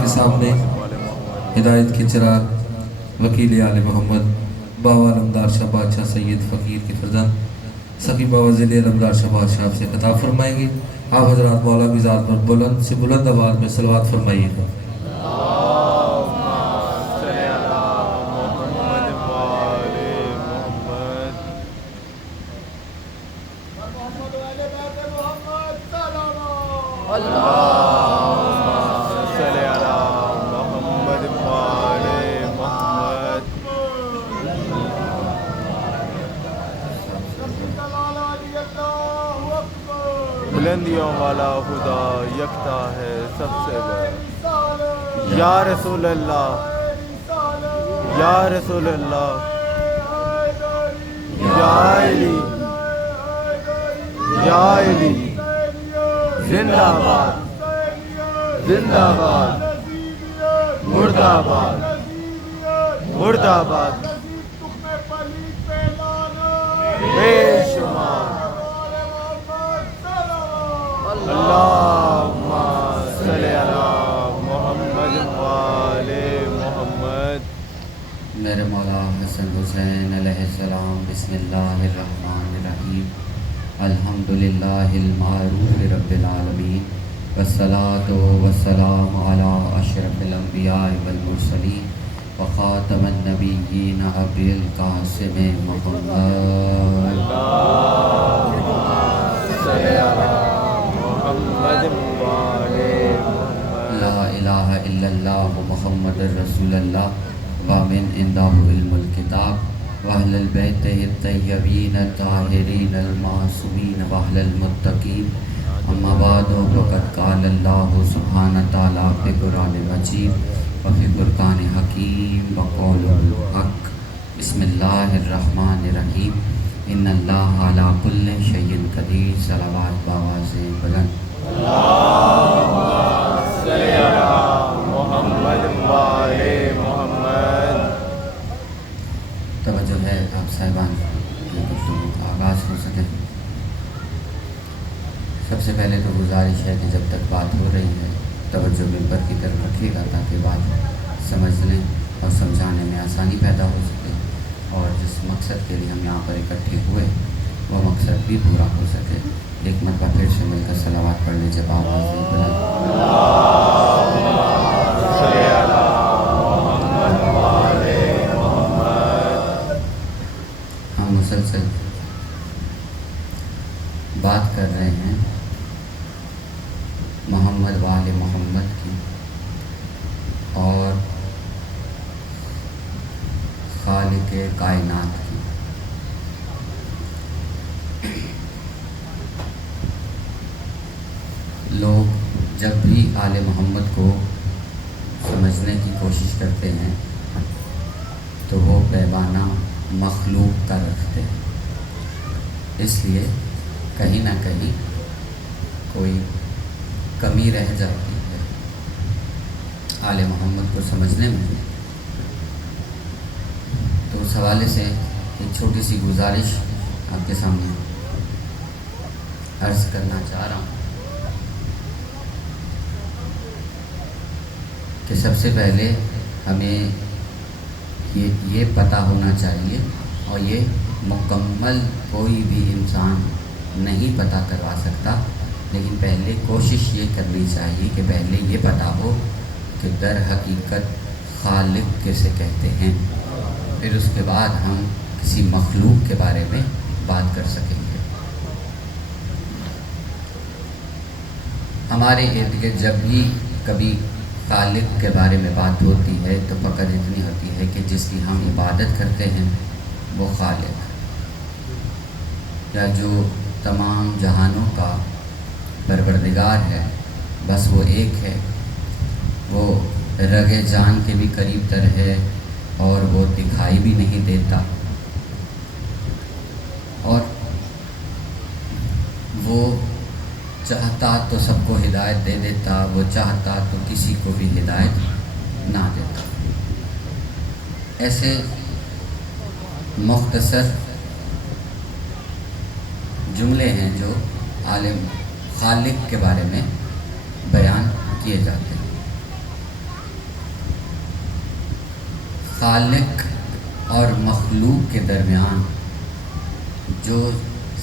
کے سامنے ہدایت کے چراغ وکیل آل محمد باوا علمدار شاہ بادشاہ سید فقیر کے فرزند سخی باوا ذیلی علمدار شاہ بادشاہ سے خطاب فرمائیں گے۔ آپ حضرات مولا کی ذات پر بلند سے بلند آواز میں صلوات فرمائیے گا۔ بلندیوں والا خدا یکتا ہے سب سے بڑا۔ یا رسول اللہ، یا رسول اللہ، یا علی، یا علی، زندہ باد، زندہ باد، مرد آباد، مرد آباد، بے شمار۔ اللہم صلی علی محمد وآل محمد۔ میرے مولا حسن حسین علیہ السلام۔ بسم اللہ الرحمن الرحیم۔ الحمدللہ المعروف رب العالمین، والصلاة والسلام علی اشرف الانبیاء والمرسلین وخاتم النبیین ابی القاسم محمد۔ اللہم صلی علی محمد وآل محمد۔ لا الہ الا اللہ محمد رسول اللہ ومن عنده علم الکتاب واہل البیت الطیبین الطاہرین المعصومین واہل المتقین۔ اما بعد فقد قال اللہ سبحانہ تعالیٰ فی قرآن مجید وفی فرقان حکیم وقول الحق۔ بسم اللہ الرحمن الرحیم۔ ان اللہ علی کل شیء قدیر۔ صلوات بآواز بلند۔ اللہم صلی علی محمد وآل محمد۔ توجہ ہے آپ صاحبان کی گفتگو کا آغاز ہو سکے۔ سب سے پہلے تو گزارش ہے کہ جب تک بات ہو رہی ہے توجہ منبر کی طرف رکھیے گا تاکہ بات سمجھنے اور سمجھانے میں آسانی پیدا ہو سکے، اور جس مقصد کے لیے ہم یہاں پر اکٹھے ہوئے وہ مقصد بھی پورا ہو سکے۔ ایک مرتبہ پھر سے مل کر صلوات پڑھ لیجیے بآواز بلند۔ صلی علی محمد وآل محمد۔ ہم مسلسل بات کر رہے ہیں محمد وآل محمد کی اور خالق کائنات کی۔ لوگ جب بھی آل محمد کو سمجھنے کی کوشش کرتے ہیں تو وہ پیمانہ مخلوق کا رکھتے ہیں، اس لیے کہیں نہ کہیں کوئی کمی رہ جاتی ہے آل محمد کو سمجھنے میں۔ تو اس حوالے سے ایک چھوٹی سی گزارش آپ کے سامنے عرض کرنا چاہ رہا ہوں کہ سب سے پہلے ہمیں یہ پتہ ہونا چاہیے، اور یہ مکمل کوئی بھی انسان نہیں پتہ کروا سکتا، لیکن پہلے کوشش یہ کرنی چاہیے کہ پہلے یہ پتہ ہو کہ در حقیقت خالق کسے کہتے ہیں، پھر اس کے بعد ہم کسی مخلوق کے بارے میں بات کر سکیں گے۔ ہمارے ارد گرد جب بھی کبھی خالق کے بارے میں بات ہوتی ہے تو فقط اتنی ہوتی ہے کہ جس کی ہم عبادت کرتے ہیں وہ خالق، یا جو تمام جہانوں کا پروردگار ہے، بس وہ ایک ہے۔ وہ رگ جان کے بھی قریب تر ہے اور وہ دکھائی بھی نہیں دیتا، اور وہ چاہتا تو سب کو ہدایت دے دیتا، وہ چاہتا تو کسی کو بھی ہدایت نہ دیتا۔ ایسے مختصر جملے ہیں جو عالم خالق کے بارے میں بیان کیے جاتے ہیں۔ خالق اور مخلوق کے درمیان جو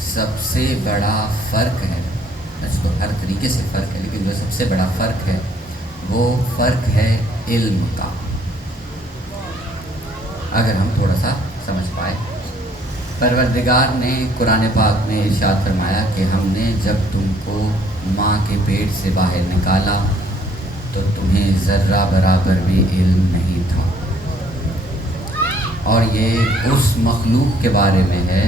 سب سے بڑا فرق ہے، اس کو ہر طریقے سے فرق ہے، لیکن جو سب سے بڑا فرق ہے وہ فرق ہے علم کا. اگر ہم تھوڑا سا سمجھ پائے، پروردگار نے قرآن پاک میں ارشاد فرمایا کہ ہم نے جب تم کو ماں کے پیٹ سے باہر نکالا تو تمہیں ذرہ برابر بھی علم نہیں تھا. اور یہ اس مخلوق کے بارے میں ہے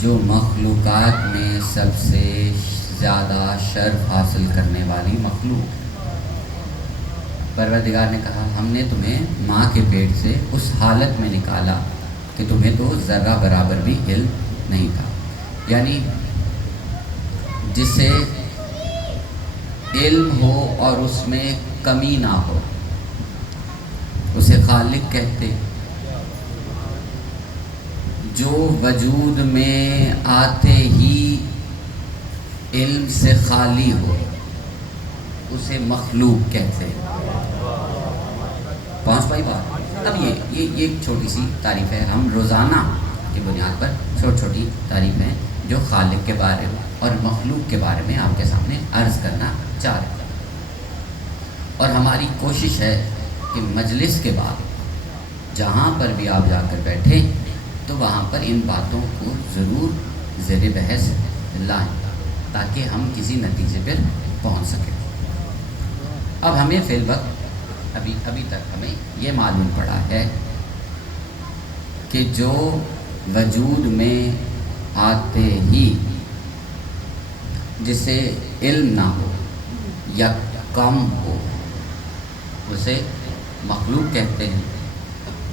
جو مخلوقات میں سب سے زیادہ شرف حاصل کرنے والی مخلوق. پروردگار نے کہا ہم نے تمہیں ماں کے پیٹ سے اس حالت میں نکالا کہ تمہیں تو ذرہ برابر بھی علم نہیں تھا. یعنی جسے علم ہو اور اس میں کمی نہ ہو اسے خالق کہتے. جو وجود میں آتے ہی علم سے خالی ہو اسے مخلوق کہتے. پہنچ پائی بات؟ اب یہ ایک چھوٹی سی تعریف ہے. ہم روزانہ کی بنیاد پر چھوٹی چھوٹی تعریفیں جو خالق کے بارے میں اور مخلوق کے بارے میں آپ کے سامنے عرض کرنا چاہ رہے ہیں. اور ہماری کوشش ہے کہ مجلس کے بعد جہاں پر بھی آپ جا کر بیٹھیں تو وہاں پر ان باتوں کو ضرور زیر بحث لائیں تاکہ ہم کسی نتیجے پر پہنچ سکیں. اب ہمیں فی الوقت ابھی تک ہمیں یہ معلوم پڑا ہے کہ جو وجود میں آتے ہی جسے علم نہ ہو یا کم ہو اسے مخلوق کہتے ہیں،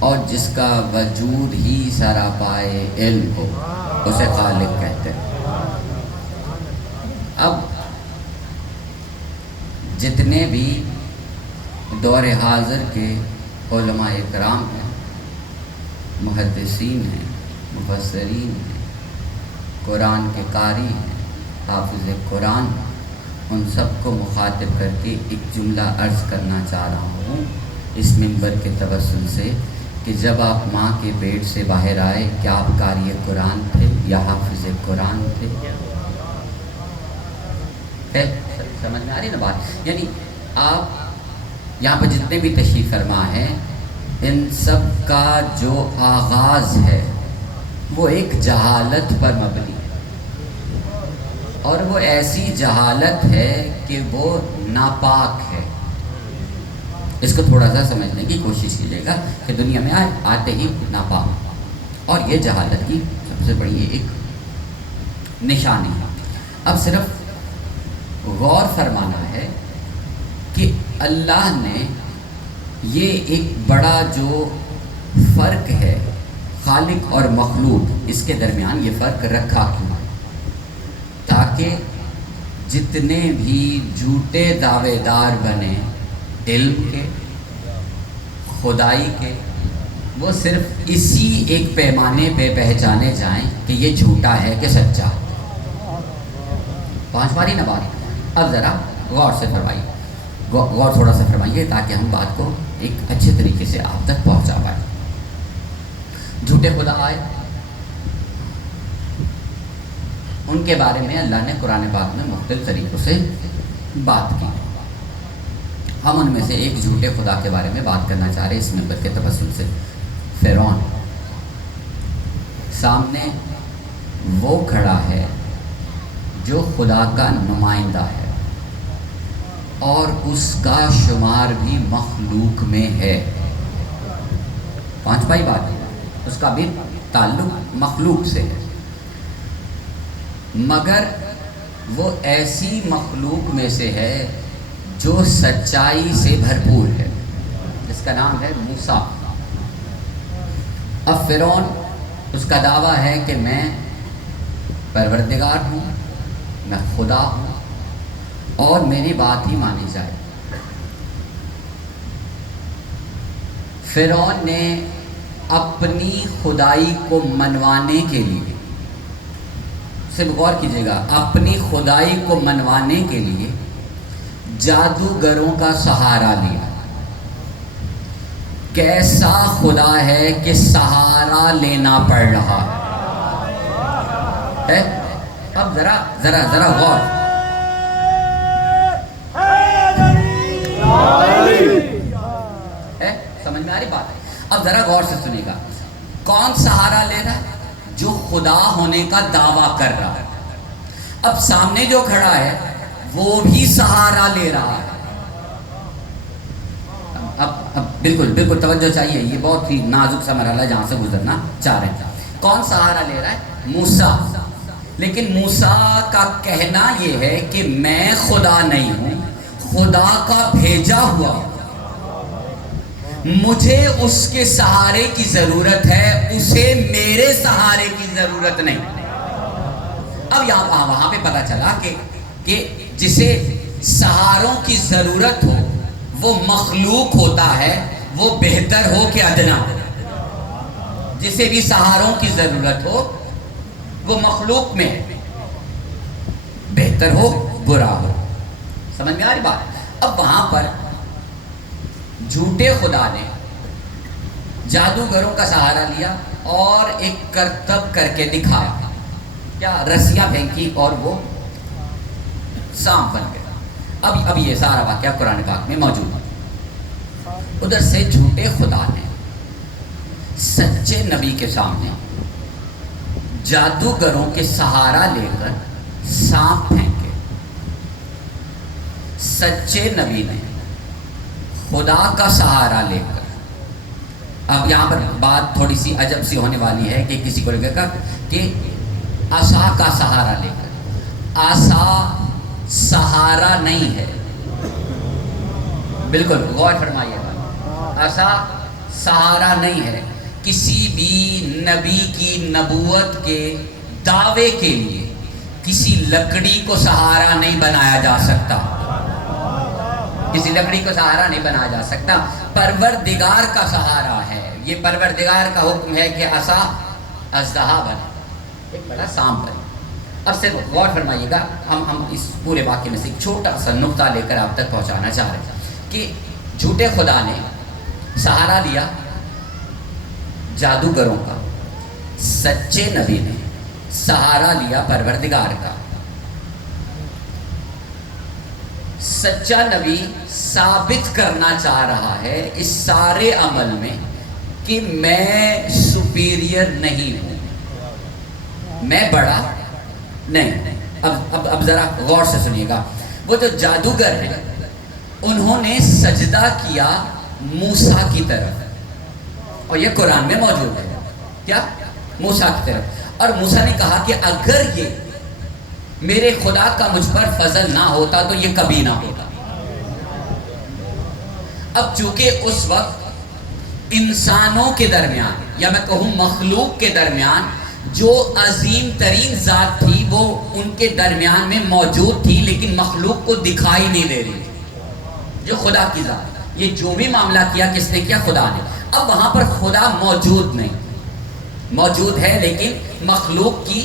اور جس کا وجود ہی سراپائے علم ہو اسے خالق کہتے ہیں. اب جتنے بھی دور حاضر کے علماء کرام ہیں، محدثین ہیں، مفسرین ہیں، قرآن کے قاری ہیں، حافظ قرآن، ان سب کو مخاطب کر کے ایک جملہ عرض کرنا چاہ رہا ہوں اس منبر کے توسل سے کہ جب آپ ماں کے پیٹ سے باہر آئے کیا آپ قاری قرآن تھے یا حافظ قرآن تھے؟ سمجھ میں آ رہی نا بات؟ یعنی آپ یہاں پہ جتنے بھی تشریف فرما ہیں ان سب کا جو آغاز ہے وہ ایک جہالت پر مبنی ہے، اور وہ ایسی جہالت ہے کہ وہ ناپاک ہے. اس کو تھوڑا سا سمجھنے کی کوشش کیجیے گا کہ دنیا میں آتے ہی ناپاک، اور یہ جہالت کی سب سے بڑی ایک نشانی ہے. اب صرف غور فرمانا ہے کہ اللہ نے یہ ایک بڑا جو فرق ہے خالق اور مخلوق اس کے درمیان یہ فرق رکھا کیوں ہے؟ تاکہ جتنے بھی جھوٹے دعوے دار بنے علم کے، خدائی کے، وہ صرف اسی ایک پیمانے پہ پہچانے جائیں کہ یہ جھوٹا ہے کہ سچا. پانچ باری نہ بات. اب ذرا غور سے فرمائیے، غور تھوڑا سا فرمائیے تاکہ ہم بات کو ایک اچھے طریقے سے آپ تک پہنچا پائیں. جھوٹے خدا آئے، ان کے بارے میں اللہ نے قرآن پاک میں مختلف طریقوں سے بات کی. ہم ان میں سے ایک جھوٹے خدا کے بارے میں بات کرنا چاہ رہے ہیں اس منبر کے توسل سے. فرعون سامنے وہ کھڑا ہے جو خدا کا نمائندہ ہے اور اس کا شمار بھی مخلوق میں ہے. پانچ پائی بات ہے، اس کا بھی تعلق مخلوق سے ہے، مگر وہ ایسی مخلوق میں سے ہے جو سچائی سے بھرپور ہے، جس کا نام ہے موسیٰ. اب فرعون اس کا دعویٰ ہے کہ میں پروردگار ہوں، میں خدا ہوں اور میری بات ہی مانی جائے. فرعون نے اپنی خدائی کو منوانے کے لیے، صرف غور کیجیے گا، اپنی خدائی کو منوانے کے لیے جادوگروں کا سہارا لیا. کیسا خدا ہے کہ سہارا لینا پڑ رہا ہے؟ اب ذرا ذرا ذرا غور، سمجھ میں آ رہی بات ہے؟ اب ذرا غور سے سنیے گا، کون سہارا لے رہا ہے؟ جو خدا ہونے کا دعویٰ کر رہا ہے۔ اب سامنے جو کھڑا ہے وہ بھی سہارا لے رہا ہے۔ اب بالکل توجہ چاہیے، یہ بہت ہی نازک سا مرحلہ ہے جہاں سے گزرنا چاہ رہے ہیں۔ کون سہارا لے رہا ہے؟ موسیٰ۔ لیکن موسیٰ کا کہنا یہ ہے کہ میں خدا نہیں ہوں، خدا کا بھیجا ہوا، مجھے اس کے سہارے کی ضرورت ہے، اسے میرے سہارے کی ضرورت نہیں۔ اب یہاں وہاں پہ پتا چلا کہ جسے سہاروں کی ضرورت ہو وہ مخلوق ہوتا ہے، وہ بہتر ہو کہ ادنا۔ جسے بھی سہاروں کی ضرورت ہو وہ مخلوق میں بہتر ہو برا ہو۔ سمجھ میں آ رہی بات؟ اب وہاں پر جھوٹے خدا نے جادوگروں کا سہارا لیا اور ایک کرتب کر کے دکھایا، کیا رسیاں پھینکی اور وہ سانپ بن گیا۔ اب یہ سارا واقعہ قرآن پاک میں موجود ہے۔ ادھر سے جھوٹے خدا نے سچے نبی کے سامنے جادوگروں کے سہارا لے کر سانپ پھینکے۔ سچے نبی نے خدا کا سہارا لے کر، اب یہاں پر بات تھوڑی سی عجب سی ہونے والی ہے کہ کسی کو لگے گا کہ عصا کا سہارا لے کر، عصا سہارا نہیں ہے۔ بالکل غور فرمائیے گا، عصا سہارا نہیں ہے۔ کسی بھی نبی کی نبوت کے دعوے کے لیے کسی لکڑی کو سہارا نہیں بنایا جا سکتا، کسی لکڑی کو سہارا نہیں بنایا جا سکتا۔ پروردگار کا سہارا ہے، یہ پروردگار کا حکم ہے کہ عصا اژدہا بنے، ایک بڑا سانپ بنے۔ اب سے غور فرمائیے گا، ہم اس پورے واقعے میں سے ایک چھوٹا سا نقطہ لے کر آپ تک پہنچانا چاہ رہے ہیں کہ جھوٹے خدا نے سہارا لیا جادوگروں کا، سچے نبی نے سہارا لیا پروردگار کا۔ سچا نبی ثابت کرنا چاہ رہا ہے اس سارے عمل میں کہ میں سپیریئر نہیں ہوں، میں بڑا نہیں۔ اب ذرا غور سے سنیے گا، وہ جو جادوگر ہیں انہوں نے سجدہ کیا موسیٰ کی طرف، اور یہ قرآن میں موجود ہے، کیا؟ موسیٰ کی طرف۔ اور موسیٰ نے کہا کہ اگر یہ میرے خدا کا مجھ پر فضل نہ ہوتا تو یہ کبھی نہ ہوتا۔ اب چونکہ اس وقت انسانوں کے درمیان، یا میں کہوں مخلوق کے درمیان، جو عظیم ترین ذات تھی وہ ان کے درمیان میں موجود تھی، لیکن مخلوق کو دکھائی نہیں دے رہی، جو خدا کی ذات، یہ جو بھی معاملہ کیا کس نے کیا؟ خدا نے۔ اب وہاں پر خدا موجود نہیں، موجود ہے لیکن مخلوق کی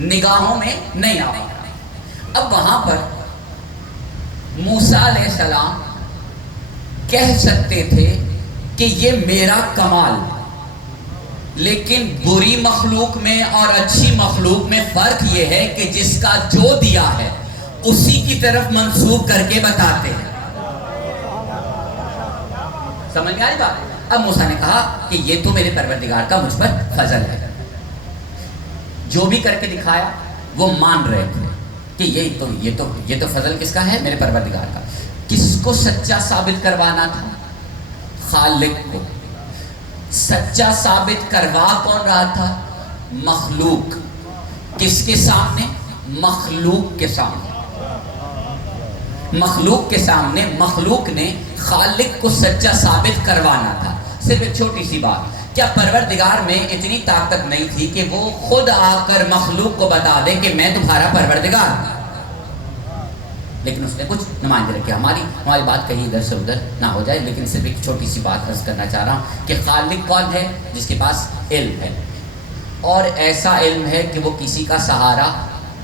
نگاہوں میں نہیں آ رہا۔ اب وہاں پر موسیٰ علیہ السلام کہہ سکتے تھے کہ یہ میرا کمال، لیکن بری مخلوق میں اور اچھی مخلوق میں فرق یہ ہے کہ جس کا جو دیا ہے اسی کی طرف منسوب کر کے بتاتے ہیں۔ سمجھ میں آئی بات؟ اب موسیٰ نے کہا کہ یہ تو میرے پروردگار کا مجھ پر فضل ہے، جو بھی کر کے دکھایا وہ مان رہے تھے کہ یہ تو فضل کس کا ہے؟ میرے پروردگار کا۔ کس کو سچا ثابت کروانا تھا؟ خالق کو۔ سچا ثابت کروا کون رہا تھا؟ مخلوق۔ کس کے سامنے؟ مخلوق کے سامنے۔ مخلوق کے سامنے مخلوق نے خالق کو سچا ثابت کروانا تھا۔ صرف ایک چھوٹی سی بات، کیا پروردگار میں اتنی طاقت نہیں تھی کہ وہ خود آ کر مخلوق کو بتا دے کہ میں تمہارا پروردگار ہوں؟ لیکن اس نے کچھ نمائندے رکھے۔ ہماری بات کہیں ادھر سے ادھر نہ ہو جائے، لیکن صرف ایک چھوٹی سی بات عرض کرنا چاہ رہا ہوں کہ خالق کون ہے؟ جس کے پاس علم ہے، اور ایسا علم ہے کہ وہ کسی کا سہارا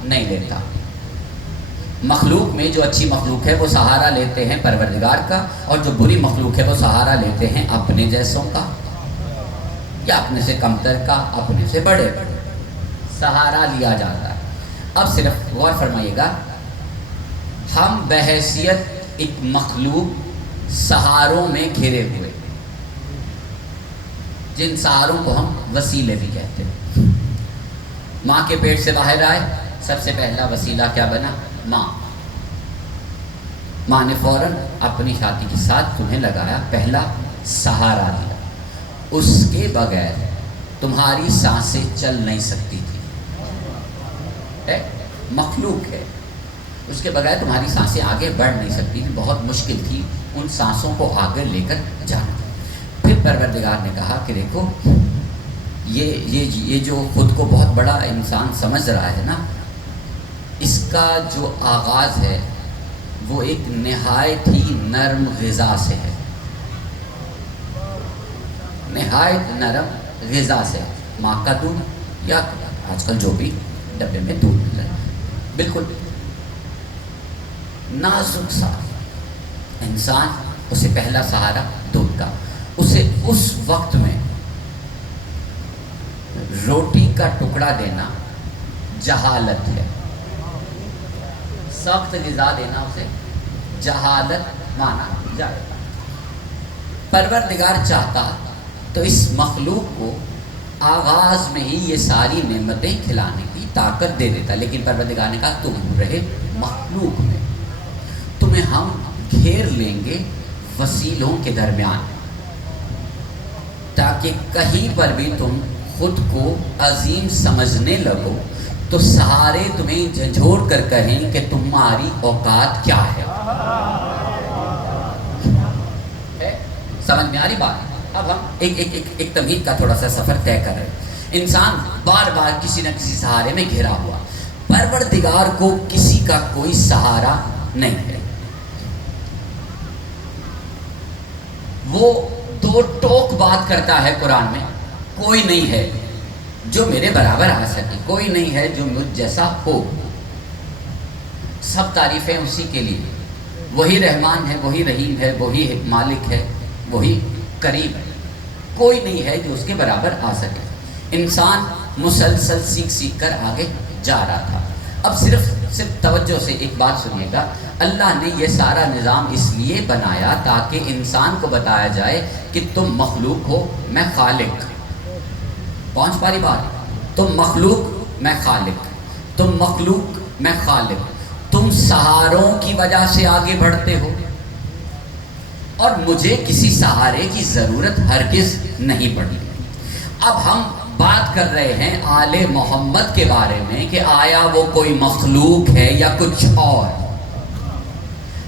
نہیں لیتا۔ مخلوق میں جو اچھی مخلوق ہے وہ سہارا لیتے ہیں پروردگار کا، اور جو بری مخلوق ہے وہ سہارا لیتے ہیں اپنے جیسوں کا، یا اپنے سے کمتر کا، اپنے سے بڑے سہارا لیا جاتا ہے۔ اب صرف غور فرمائیے گا، ہم بحیثیت ایک مخلوق سہاروں میں گھرے ہوئے، جن سہاروں کو ہم وسیلے بھی کہتے ہیں۔ ماں کے پیٹ سے باہر آئے، سب سے پہلا وسیلہ کیا بنا؟ ماں۔ ماں نے فوراً اپنی شادی کے ساتھ تمہیں لگایا، پہلا سہارا دیا۔ اس کے بغیر تمہاری سانسیں چل نہیں سکتی تھی، مخلوق ہے، اس کے بغیر تمہاری سانسیں آگے بڑھ نہیں سکتی تھی، بہت مشکل تھی ان سانسوں کو آگے لے کر جانا۔ پھر پروردگار نے کہا کہ دیکھو یہ جو خود کو بہت بڑا انسان سمجھ رہا ہے نا، اس کا جو آغاز ہے وہ ایک نہایت ہی نرم غذا سے ہے، نہایت نرم غذا سے، ماں کا دودھ یا آج کل جو بھی ڈبے میں دودھ مل رہا ہے، بالکل نازک سا انسان، اسے پہلا سہارا دودھ کا۔ اسے اس وقت میں روٹی کا ٹکڑا دینا جہالت ہے، سخت غذا دینا اسے جہالت مانا جائے گا۔ پروردگار چاہتا تو اس مخلوق کو آغاز میں ہی یہ ساری نعمتیں کھلانے کی طاقت دے دیتا، لیکن پروردگار نے کہا تم رہے مخلوق میں، تمہیں ہم گھیر لیں گے وسیلوں کے درمیان، تاکہ کہیں پر بھی تم خود کو عظیم سمجھنے لگو تو سہارے تمہیں جھنجھوڑ کر کہیں کہ تمہاری اوقات کیا ہے۔ سمجھ میں آ رہی بات؟ اب ہم ایک تمہید کا تھوڑا سا سفر طے کر رہے ہیں۔ انسان بار بار کسی نہ کسی سہارے میں گھرا ہوا، پروردگار کو کسی کا کوئی سہارا نہیں ہے۔ وہ دو ٹوک بات کرتا ہے قرآن میں، کوئی نہیں ہے جو میرے برابر آ سکے، کوئی نہیں ہے جو مجھ جیسا ہو، سب تعریفیں اسی کے لیے، وہی رحمان ہے، وہی رحیم ہے، وہی مالک ہے، وہی کریم ہے، کوئی نہیں ہے جو اس کے برابر آ سکے۔ انسان مسلسل سیکھ کر آگے جا رہا تھا۔ اب صرف توجہ سے ایک بات سنیے گا، اللہ نے یہ سارا نظام اس لیے بنایا تاکہ انسان کو بتایا جائے کہ تم مخلوق ہو، میں خالق۔ پہنچ پا رہی بات؟ تم مخلوق، میں خالق، تم مخلوق، میں خالق، تم سہاروں کی وجہ سے آگے بڑھتے ہو، اور مجھے کسی سہارے کی ضرورت ہرگز نہیں پڑی۔ اب ہم بات کر رہے ہیں آل محمد کے بارے میں کہ آیا وہ کوئی مخلوق ہے یا کچھ اور۔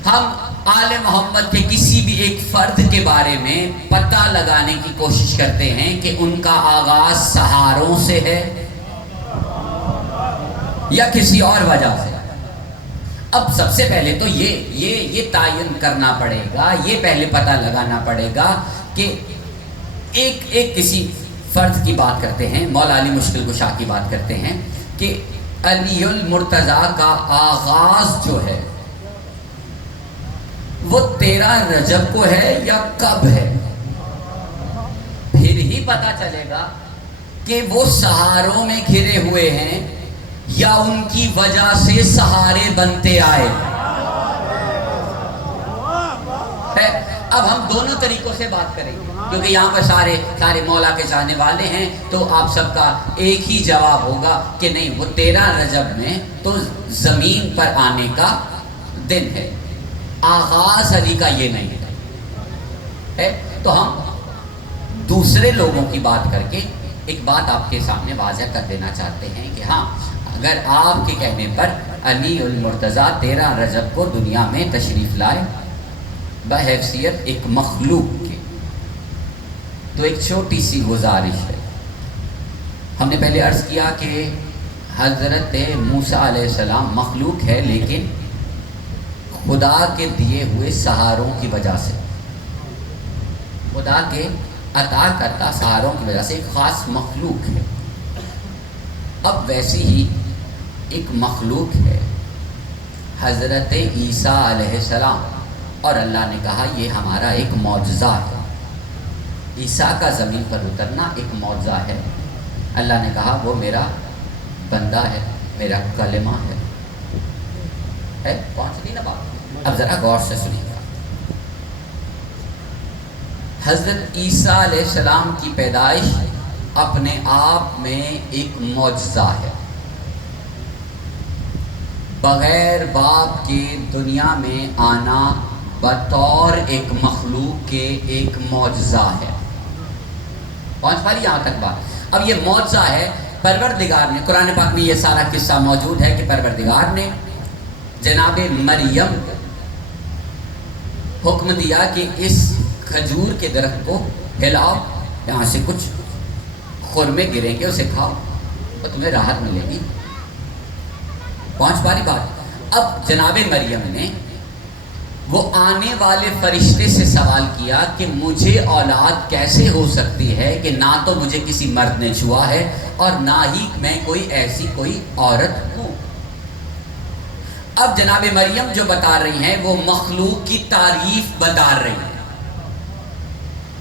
ہم آل محمد کے کسی بھی ایک فرد کے بارے میں پتہ لگانے کی کوشش کرتے ہیں کہ ان کا آغاز سہاروں سے ہے یا کسی اور وجہ سے۔ اب سب سے پہلے تو یہ تعین کرنا پڑے گا، یہ پہلے پتہ لگانا پڑے گا کہ ایک کسی فرد کی بات کرتے ہیں، مولا علی مشکل کشا کی بات کرتے ہیں کہ علی المرتضیٰ کا آغاز جو ہے وہ 13 رجب کو ہے یا کب ہے، پھر ہی پتہ چلے گا کہ وہ سہاروں میں گھرے ہوئے ہیں یا ان کی وجہ سے سہارے بنتے آئے۔ اب ہم دونوں طریقوں سے بات کریں گے، کیونکہ یہاں پر سارے مولا کے چاہنے والے ہیں، تو آپ سب کا ایک ہی جواب ہوگا کہ نہیں، وہ 13 رجب میں تو زمین پر آنے کا دن ہے، آغاز علی کا یہ نہیں ہے۔ تو ہم دوسرے لوگوں کی بات کر کے ایک بات آپ کے سامنے واضح کر دینا چاہتے ہیں کہ ہاں، اگر آپ کے کہنے پر علی المرتضیٰ 13 رجب کو دنیا میں تشریف لائے بحیثیت ایک مخلوق کے، تو ایک چھوٹی سی گزارش ہے۔ ہم نے پہلے عرض کیا کہ حضرت موسیٰ علیہ السلام مخلوق ہے، لیکن خدا کے دیے ہوئے سہاروں کی وجہ سے، خدا کے عطا کرتا سہاروں کی وجہ سے ایک خاص مخلوق ہے۔ اب ویسی ہی ایک مخلوق ہے حضرت عیسیٰ علیہ السلام، اور اللہ نے کہا یہ ہمارا ایک معجزہ ہے، عیسیٰ کا زمین پر اترنا ایک معجزہ ہے۔ اللہ نے کہا وہ میرا بندہ ہے، میرا کلمہ ہے۔ پہنچ نہیں نا بات؟ اب ذرا غور سے سنیے گا۔ حضرت عیسیٰ علیہ السلام کی پیدائش اپنے آپ میں ایک معجزہ ہے، بغیر باپ کے دنیا میں آنا بطور ایک مخلوق کے ایک معجزہ ہے۔ پہنچ پا رہی یہاں تک بات؟ اب یہ معجزہ ہے، پروردگار نے، قرآن پاک میں یہ سارا قصہ موجود ہے کہ پروردگار نے جناب مریم حکم دیا کہ اس کھجور کے درخت کو ہلاؤ، یہاں سے کچھ خرمے گریں گے، اسے کھاؤ تو تمہیں راحت ملے گی۔ پہنچ پا رہی بات؟ اب جناب مریم نے وہ آنے والے فرشتے سے سوال کیا کہ مجھے اولاد کیسے ہو سکتی ہے کہ نہ تو مجھے کسی مرد نے چھوا ہے اور نہ ہی میں کوئی ایسی کوئی عورت ہوں۔ اب جناب مریم جو بتا رہی ہیں وہ مخلوق کی تعریف بتا رہی ہیں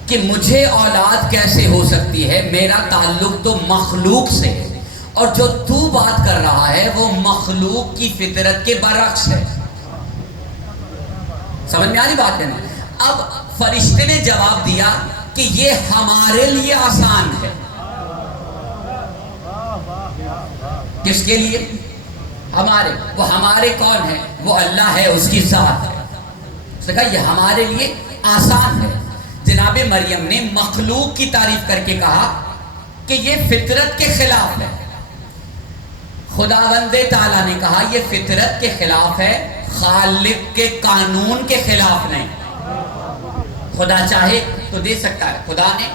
کہ مجھے اولاد کیسے ہو سکتی ہے، میرا تعلق تو مخلوق سے ہے، اور جو تو بات کر رہا ہے وہ مخلوق کی فطرت کے برعکس ہے۔ سمجھ میں آ رہی بات ہے نا؟ اب فرشتے نے جواب دیا کہ یہ ہمارے لیے آسان ہے۔ کس کے لیے؟ ہمارے۔ وہ ہمارے کون ہے؟ وہ اللہ ہے، اس کی ذات ہے۔ اس نے کہا یہ ہمارے لیے آسان ہے۔ جناب مریم نے مخلوق کی تعریف کر کے کہا کہ یہ فطرت کے خلاف ہے۔ خداوند تعالیٰ نے کہا یہ فطرت کے خلاف ہے، خالق کے قانون کے خلاف نہیں۔ خدا چاہے تو دے سکتا ہے۔ خدا نے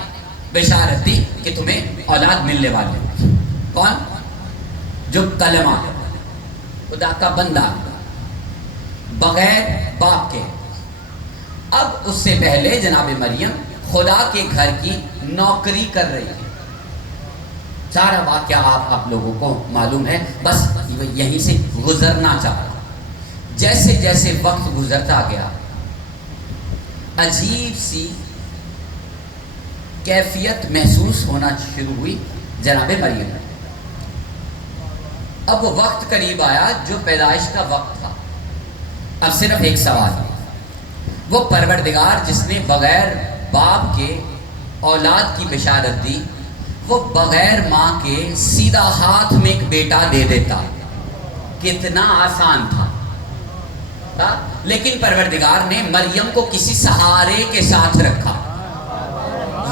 بشارت دی کہ تمہیں اولاد ملنے والے۔ کون؟ جو کلمہ ہے، خدا کا بندہ، بغیر باپ کے۔ اب اس سے پہلے جناب مریم خدا کے گھر کی نوکری کر رہی ہے۔ سارا واقعہ آپ لوگوں کو معلوم ہے، بس یہیں سے گزرنا چاہ رہا۔ جیسے جیسے وقت گزرتا گیا عجیب سی کیفیت محسوس ہونا شروع ہوئی جناب مریم میں۔ اب وہ وقت قریب آیا جو پیدائش کا وقت تھا۔ اب صرف ایک سوال ہے، وہ پروردگار جس نے بغیر باپ کے اولاد کی بشارت دی، وہ بغیر ماں کے سیدھا ہاتھ میں ایک بیٹا دے دیتا، کتنا آسان تھا۔ لیکن پروردگار نے مریم کو کسی سہارے کے ساتھ رکھا،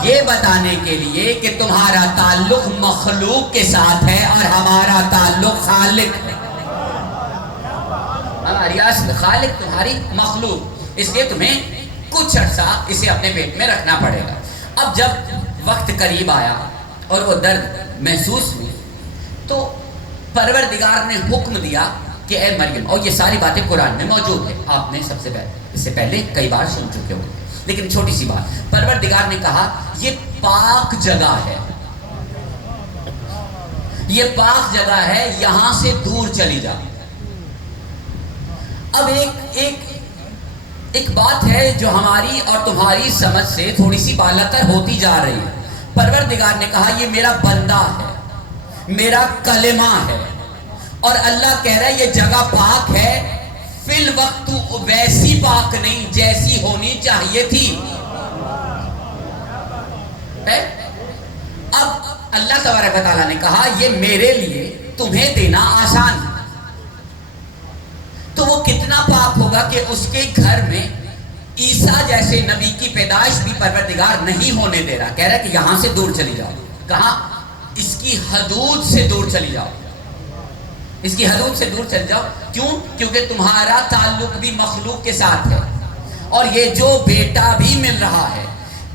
یہ بتانے کے لیے کہ تمہارا تعلق مخلوق کے ساتھ ہے اور ہمارا تعلق خالق ہے۔ ہماری اصل خالق، تمہاری مخلوق، اس لیے تمہیں کچھ عرصہ اسے اپنے پیٹ میں رکھنا پڑے گا۔ اب جب وقت قریب آیا اور وہ درد محسوس ہوئی تو پروردگار نے حکم دیا کہ اے مریم، اور یہ ساری باتیں قرآن میں موجود ہیں، آپ نے سب سے پہلے اس سے پہلے کئی بار سن چکے ہوں، لیکن چھوٹی سی بات، پروردگار نے کہا یہ پاک جگہ ہے، یہ پاک جگہ ہے، یہاں سے دور چلی جا۔ اب ایک بات ہے جو ہماری اور تمہاری سمجھ سے تھوڑی سی بالاتر ہوتی جا رہی ہے۔ پروردگار نے کہا یہ میرا بندہ ہے، میرا کلمہ ہے، اور اللہ کہہ رہا ہے یہ جگہ پاک ہے، فی الوقت ویسی پاک نہیں جیسی ہونی چاہیے تھی۔ اب اللہ تبارک و تعالیٰ نے کہا یہ میرے لیے تمہیں دینا آسان ہے، تو وہ کتنا پاک ہوگا کہ اس کے گھر میں عیسیٰ جیسے نبی کی پیدائش بھی پروردگار نہیں ہونے دے رہا، کہہ رہا ہے کہ یہاں سے دور چلی جاؤ۔ کہاں؟ اس کی حدود سے دور چلی جاؤ، اس کی حدود سے دور چل جاؤ۔ کیوں؟ کیونکہ تمہارا تعلق بھی مخلوق کے ساتھ ہے، اور یہ جو بیٹا بھی مل رہا ہے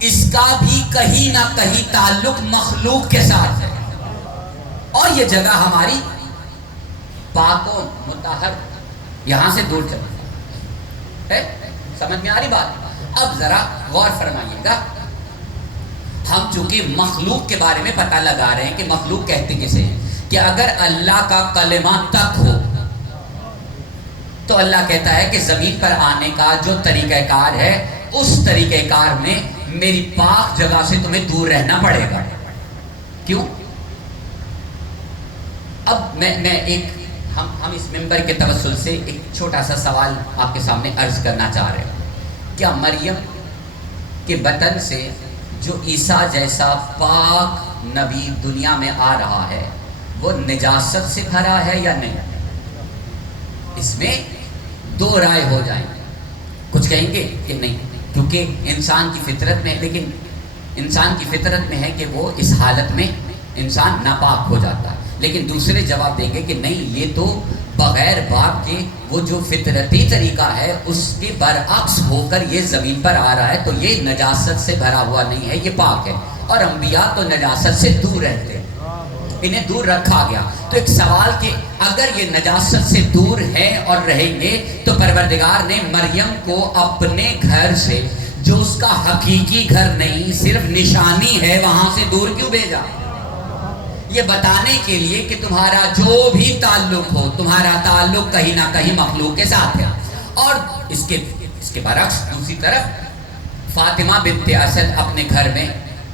اس کا بھی کہیں نہ کہیں تعلق مخلوق کے ساتھ ہے، اور یہ جگہ ہماری پاک و مطہر، یہاں سے دور چل جاؤ۔ سمجھ میں آ رہی بات؟ اب ذرا غور فرمائیے گا، ہم چونکہ مخلوق کے بارے میں پتہ لگا رہے ہیں کہ مخلوق کہتے کسے ہیں، کہ اگر اللہ کا کلمہ تک ہو تو اللہ کہتا ہے کہ زمین پر آنے کا جو طریقہ کار ہے اس طریقہ کار میں میری پاک جگہ سے تمہیں دور رہنا پڑے گا. کیوں؟ اب میں ایک ہم اس ممبر کے توسل سے ایک چھوٹا سا سوال آپ کے سامنے عرض کرنا چاہ رہے ہیں. کیا مریم کے بطن سے جو عیسیٰ جیسا پاک نبی دنیا میں آ رہا ہے وہ نجاست سے بھرا ہے یا نہیں؟ اس میں دو رائے ہو جائیں. کچھ کہیں گے کہ نہیں، کیونکہ انسان کی فطرت میں، لیکن انسان کی فطرت میں ہے کہ وہ اس حالت میں انسان ناپاک ہو جاتا ہے. لیکن دوسرے جواب دیں گے کہ نہیں، یہ تو بغیر باپ کے وہ جو فطرتی طریقہ ہے اس کے برعکس ہو کر یہ زمین پر آ رہا ہے، تو یہ نجاست سے بھرا ہوا نہیں ہے، یہ پاک ہے. اور انبیاء تو نجاست سے دور رہتے ہیں، انہیں دور رکھا گیا. تو ایک سوال کہ اگر یہ نجاست سے دور ہے اور رہیں گے تو پروردگار نے مریم کو اپنے گھر سے، جو اس کا حقیقی گھر نہیں صرف نشانی ہے، وہاں سے دور کیوں بھیجا؟ یہ بتانے کے لیے کہ تمہارا جو بھی تعلق ہو، تمہارا تعلق کہیں نہ کہیں مخلوق کے ساتھ ہے. اور اس کے برعکس دوسری طرف فاطمہ بنت اسد اپنے گھر میں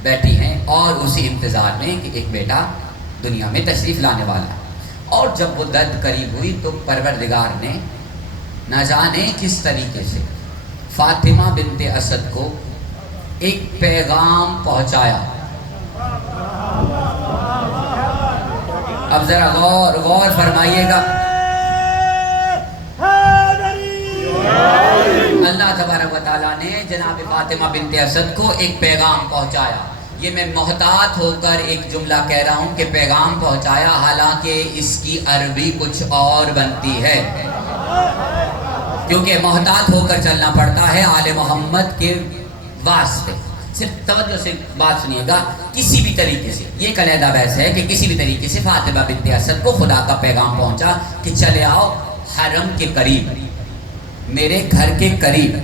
بیٹھی ہیں اور اسی انتظار میں کہ ایک بیٹا دنیا میں تشریف لانے والا. اور جب وہ درد قریب ہوئی تو پروردگار نے نہ جانے کس طریقے سے فاطمہ بنت اسد کو ایک پیغام پہنچایا. اب ذرا غور فرمائیے گا. اللہ تبارک و تعالیٰ نے جناب فاطمہ بنت اسد کو ایک پیغام پہنچایا. یہ میں محتاط ہو کر ایک جملہ کہہ رہا ہوں کہ پیغام پہنچایا، حالانکہ اس کی عربی کچھ اور بنتی ہے، کیونکہ محتاط ہو کر چلنا پڑتا ہے آل محمد کے واسطے. صرف توجہ سے بات سنیے گا. کسی بھی طریقے سے، یہ علیحدہ بحث ہے کہ کسی بھی طریقے سے فاطمہ بنت اسد کو خدا کا پیغام پہنچا کہ چلے آؤ حرم کے قریب، میرے گھر کے قریب.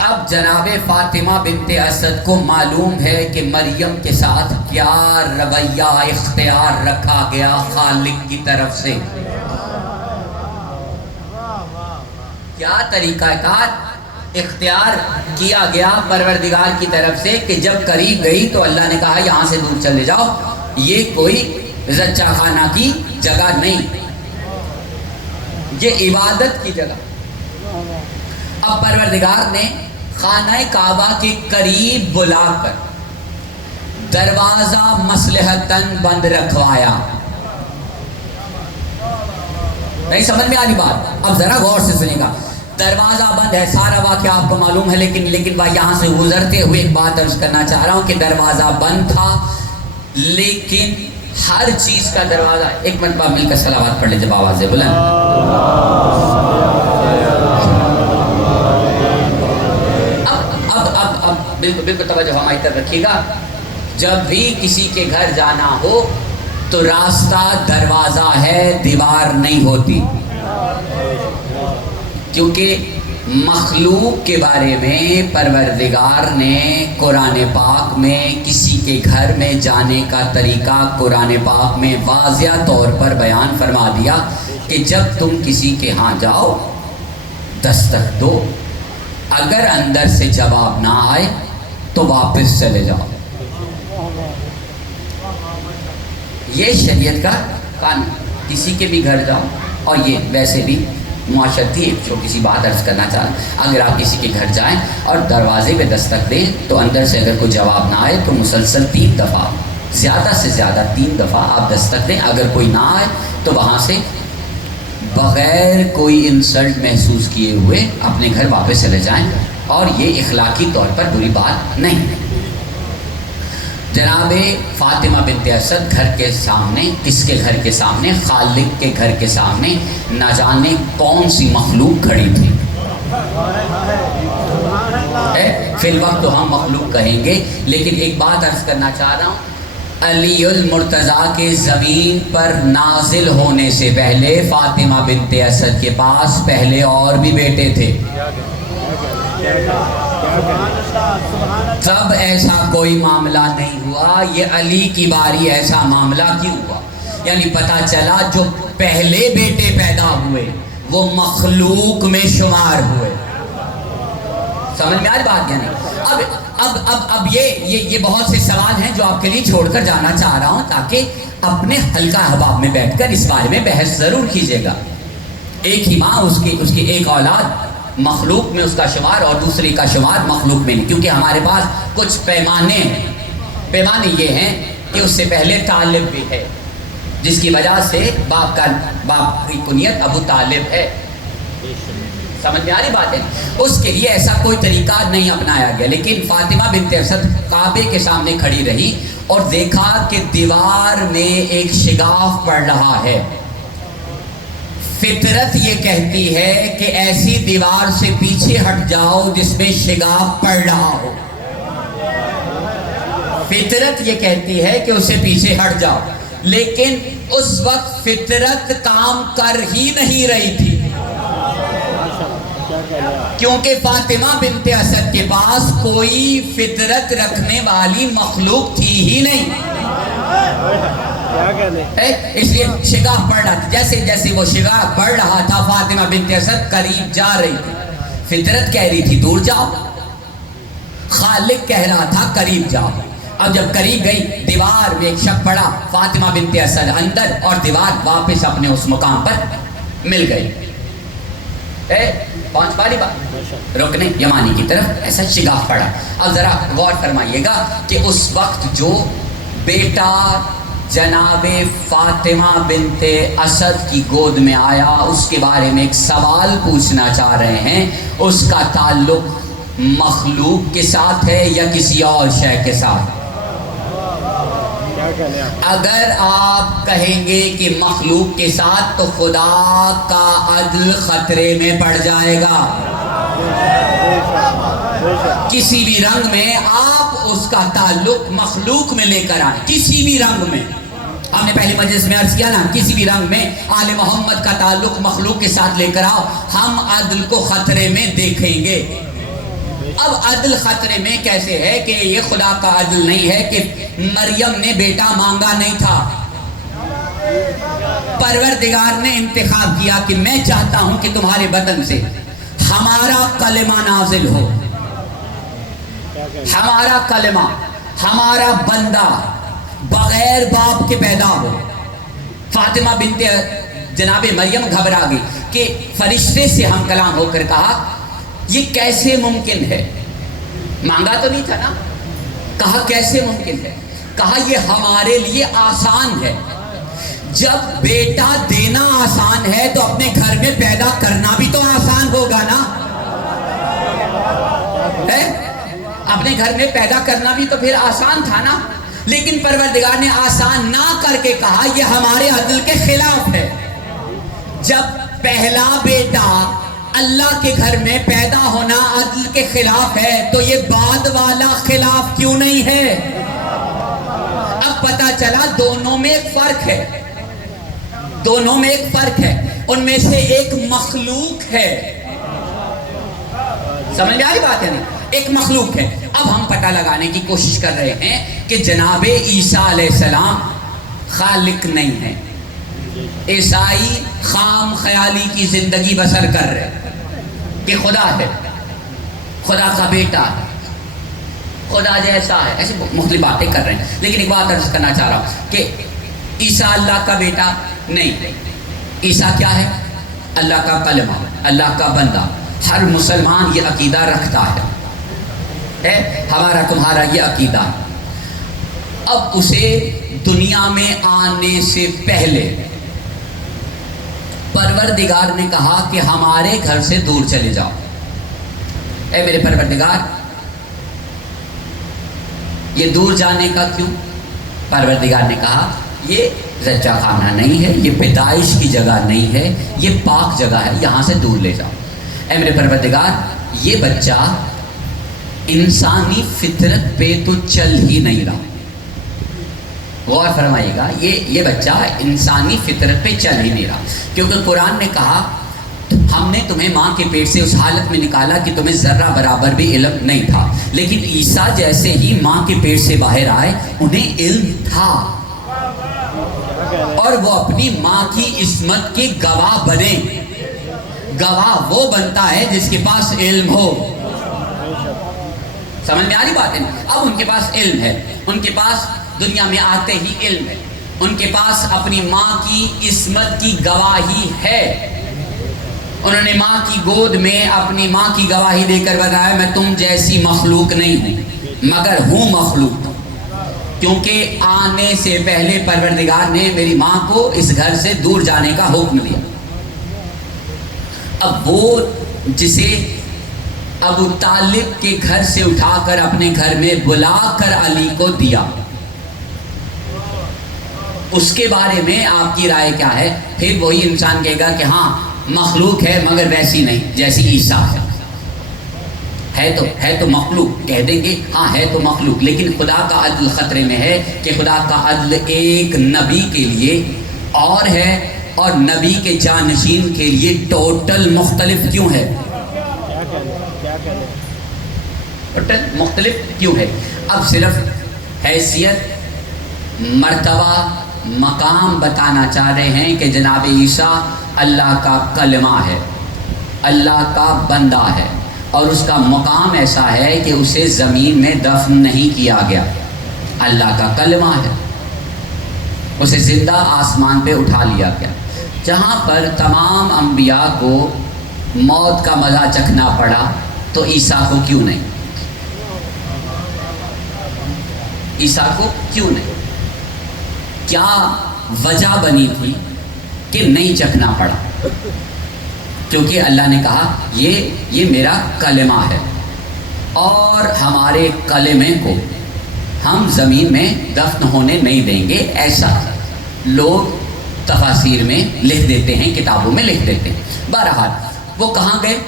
اب جناب فاطمہ بنت اسد کو معلوم ہے کہ مریم کے ساتھ کیا رویہ اختیار رکھا گیا خالق کی طرف سے، کیا طریقہ کار اختیار کیا گیا پروردگار کی طرف سے کہ جب قریب گئی تو اللہ نے کہا یہاں سے دور چلے جاؤ، یہ کوئی زچہ خانہ کی جگہ نہیں، یہ عبادت کی جگہ. اب پروردگار نے خانہ کعبہ کے قریب بلا کر دروازہ مصلحتاً بند رکھوایا. نہیں سمجھ میں آنی بات؟ اب ذرا غور سے سنیں گا. دروازہ بند ہے، سارا واقعہ آپ کو معلوم ہے، لیکن یہاں سے گزرتے ہوئے ایک بات عرض کرنا چاہ رہا ہوں کہ دروازہ بند تھا، لیکن ہر چیز کا دروازہ. ایک مرتبہ مل کر صلوات پڑھ لیں جب آوازیں بلند. اب بالکل توجہ ہماری طرف رکھیے گا. جب بھی کسی کے گھر جانا ہو تو راستہ دروازہ ہے، دیوار نہیں ہوتی، کیونکہ مخلوق کے بارے میں پروردگار نے قرآن پاک میں کسی کے گھر میں جانے کا طریقہ قرآن پاک میں واضح طور پر بیان فرما دیا کہ جب تم کسی کے ہاں جاؤ دستک دو، اگر اندر سے جواب نہ آئے تو واپس چلے جاؤ. یہ شریعت کا قانون. کسی کے بھی گھر جاؤ، اور یہ ویسے بھی معاشرتی ایک چھوٹی سی بات عرض کرنا چاہیں، اگر آپ کسی کے گھر جائیں اور دروازے پہ دستک دیں تو اندر سے اگر کوئی جواب نہ آئے تو مسلسل 3 دفعہ، زیادہ سے زیادہ 3 دفعہ آپ دستک دیں. اگر کوئی نہ آئے تو وہاں سے بغیر کوئی انسلٹ محسوس کیے ہوئے اپنے گھر واپس چلے جائیں، اور یہ اخلاقی طور پر بری بات نہیں ہے. جناب فاطمہ بنت اسد گھر کے سامنے، کس کے گھر کے سامنے؟ خالق کے گھر کے سامنے. نہ جانے کون سی مخلوق کھڑی تھی. فی الوقت تو ہم مخلوق کہیں گے، لیکن ایک بات عرض کرنا چاہ رہا ہوں. علی المرتضیٰ کے زمین پر نازل ہونے سے پہلے فاطمہ بنت اسد کے پاس پہلے اور بھی بیٹے تھے. تب ایسا کوئی معاملہ نہیں ہوا. یہ علی کی باری ایسا معاملہ کیوں ہوا؟ یعنی پتہ چلا جو پہلے بیٹے پیدا ہوئے وہ مخلوق میں شمار ہوئے. سمجھ میں آ رہی بات یا نہیں؟ اب یہ بہت سے سوال ہیں جو آپ کے لیے چھوڑ کر جانا چاہ رہا ہوں تاکہ اپنے حلقہ احباب میں بیٹھ کر اس بارے میں بحث ضرور کیجیے گا. ایک ہی ماں، اس کی ایک اولاد مخلوق میں اس کا شمار اور دوسری کا شمار مخلوق میں نہیں، کیونکہ ہمارے پاس کچھ پیمانے ہیں. پیمانے یہ ہیں کہ اس سے پہلے طالب بھی ہے، جس کی وجہ سے باپ کی کنیت ابو طالب ہے. سمجھ میں آ رہی بات ہے؟ اس کے لیے ایسا کوئی طریقہ نہیں اپنایا گیا. لیکن فاطمہ بنت اسد کعبے کے سامنے کھڑی رہی اور دیکھا کہ دیوار میں ایک شگاف پڑ رہا ہے. فطرت یہ کہتی ہے کہ ایسی دیوار سے پیچھے ہٹ جاؤ جس میں شگاف پڑ رہا ہو. فطرت یہ کہتی ہے کہ اسے پیچھے ہٹ جاؤ، لیکن اس وقت فطرت کام کر ہی نہیں رہی تھی، کیونکہ فاطمہ بنت اسد کے پاس کوئی فطرت رکھنے والی مخلوق تھی ہی نہیں. اس لیے شگاف پڑ رہا تھا. جیسے جیسے وہ شگاف پڑ رہا تھا فاطمہ بنت اسد قریب جا رہی تھی. فطرت کہہ رہی تھی دور جاؤ، خالق کہہ رہا تھا قریب جاؤ. اب جب قریب گئی دیوار میں ایک شک پڑا، فاطمہ بنت اسد اندر اور دیوار واپس اپنے اس مقام پر مل گئی. پہنچ پا رہی بات؟ رکنے یمانی کی طرف ایسا شگاف پڑا. اب ذرا غور فرمائیے گا کہ اس وقت جو بیٹا جناب فاطمہ بنت اسد کی گود میں آیا، اس کے بارے میں ایک سوال پوچھنا چاہ رہے ہیں. اس کا تعلق مخلوق کے ساتھ ہے یا کسی اور شے کے ساتھ؟ اگر آپ کہیں گے کہ مخلوق کے ساتھ تو خدا کا عدل خطرے میں پڑ جائے گا. کسی بھی رنگ میں آپ اس کا تعلق مخلوق میں لے کر آئیں، کسی بھی رنگ میں. ہم نے پہلی مجلس میں عرض کیا نا، کسی بھی رنگ میں آل محمد کا تعلق مخلوق کے ساتھ لے کر آؤ، ہم عدل کو خطرے میں دیکھیں گے. اب عدل خطرے میں کیسے ہے کہ یہ خدا کا عدل نہیں ہے کہ مریم نے بیٹا مانگا نہیں تھا، پروردگار نے انتخاب کیا کہ میں چاہتا ہوں کہ تمہارے بدن سے ہمارا کلمہ نازل ہو، ہمارا کلمہ، ہمارا بندہ بغیر باپ کے پیدا ہو. فاطمہ بنت جناب مریم گھبرا گئی کہ فرشتے سے ہم کلام ہو کر کہا یہ کیسے ممکن ہے؟ مانگا تو نہیں تھا نا. کہا کیسے ممکن ہے؟ کہا یہ ہمارے لیے آسان ہے. جب بیٹا دینا آسان ہے تو اپنے گھر میں پیدا کرنا بھی تو آسان ہوگا نا. اپنے گھر میں پیدا کرنا بھی تو پھر آسان تھا نا. لیکن پروردگار نے آسان نہ کر کے کہا یہ ہمارے عدل کے خلاف ہے. جب پہلا بیٹا اللہ کے گھر میں پیدا ہونا عدل کے خلاف ہے تو یہ بعد والا خلاف کیوں نہیں ہے؟ اب پتا چلا دونوں میں ایک فرق ہے، دونوں میں ایک فرق ہے. ان میں سے ایک مخلوق ہے. سمجھ میں آ رہی بات ہے نہیں؟ ایک مخلوق ہے. اب ہم پتہ لگانے کی کوشش کر رہے ہیں کہ جناب عیسیٰ علیہ السلام خالق نہیں ہیں. عیسائی خام خیالی کی زندگی بسر کر رہے کہ خدا ہے، خدا کا بیٹا ہے، خدا جیسا ہے، ایسی مختلف باتیں کر رہے ہیں. لیکن ایک بات عرض کرنا چاہ رہا ہوں کہ عیسیٰ اللہ کا بیٹا نہیں. عیسیٰ کیا ہے؟ اللہ کا کلمہ، اللہ کا بندہ. ہر مسلمان یہ عقیدہ رکھتا ہے. ہمارا تمہارا یہ عقیدہ. اب اسے دنیا میں آنے سے پہلے پروردگار نے کہا کہ ہمارے گھر سے دور چلے جاؤ. اے میرے پروردگار، یہ دور جانے کا کیوں؟ پروردگار نے کہا یہ زچہ خانہ نہیں ہے، یہ پیدائش کی جگہ نہیں ہے، یہ پاک جگہ ہے، یہاں سے دور لے جاؤ. اے میرے پروردگار، یہ بچہ انسانی فطرت پہ تو چل ہی نہیں رہا. غور فرمائیے گا، یہ بچہ انسانی فطرت پہ چل ہی نہیں رہا. کیونکہ قرآن نے کہا ہم نے تمہیں ماں کے پیٹ سے اس حالت میں نکالا کہ تمہیں ذرہ برابر بھی علم نہیں تھا. لیکن عیسیٰ جیسے ہی ماں کے پیٹ سے باہر آئے انہیں علم تھا اور وہ اپنی ماں کی عصمت کے گواہ بنے. گواہ وہ بنتا ہے جس کے پاس علم ہو. سمجھ میں آ رہی بات ہے؟ اب ان کے پاس علم ہے، ان کے پاس دنیا میں آتے ہی علم ہے، ان کے پاس اپنی ماں کی عصمت کی گواہی ہے. انہوں نے ماں کی گود میں اپنی ماں کی گواہی دے کر بتایا میں تم جیسی مخلوق نہیں ہوں مگر ہوں مخلوق، کیونکہ آنے سے پہلے پروردگار نے میری ماں کو اس گھر سے دور جانے کا حکم دیا. اب وہ جسے ابو طالب کے گھر سے اٹھا کر اپنے گھر میں بلا کر علی کو دیا، اس کے بارے میں آپ کی رائے کیا ہے؟ پھر وہی انسان کہے گا کہ ہاں مخلوق ہے مگر ویسی نہیں جیسی عیسیٰ ہے تو مخلوق، کہہ دیں گے ہاں ہے تو مخلوق، لیکن خدا کا عدل خطرے میں ہے کہ خدا کا عدل ایک نبی کے لیے اور ہے اور نبی کے جانشین کے لیے ٹوٹل مختلف کیوں ہے؟ ٹوٹل مختلف کیوں ہے؟ اب صرف حیثیت مرتبہ مقام بتانا چاہ رہے ہیں کہ جناب عیسیٰ اللہ کا کلمہ ہے، اللہ کا بندہ ہے، اور اس کا مقام ایسا ہے کہ اسے زمین میں دفن نہیں کیا گیا. اللہ کا کلمہ ہے، اسے زندہ آسمان پہ اٹھا لیا گیا. جہاں پر تمام انبیاء کو موت کا مزہ چکھنا پڑا تو عیسیٰ کو کیوں نہیں؟ عیسیٰ کو کیوں نہیں؟ کیا وجہ بنی تھی کہ نہیں چکھنا پڑا؟ کیونکہ اللہ نے کہا یہ میرا کلمہ ہے اور ہمارے کلمے کو ہم زمین میں دفن ہونے نہیں دیں گے. ایسا لوگ تفاسیر میں لکھ دیتے ہیں، کتابوں میں لکھ دیتے ہیں. بہرحال وہ کہاں گئے؟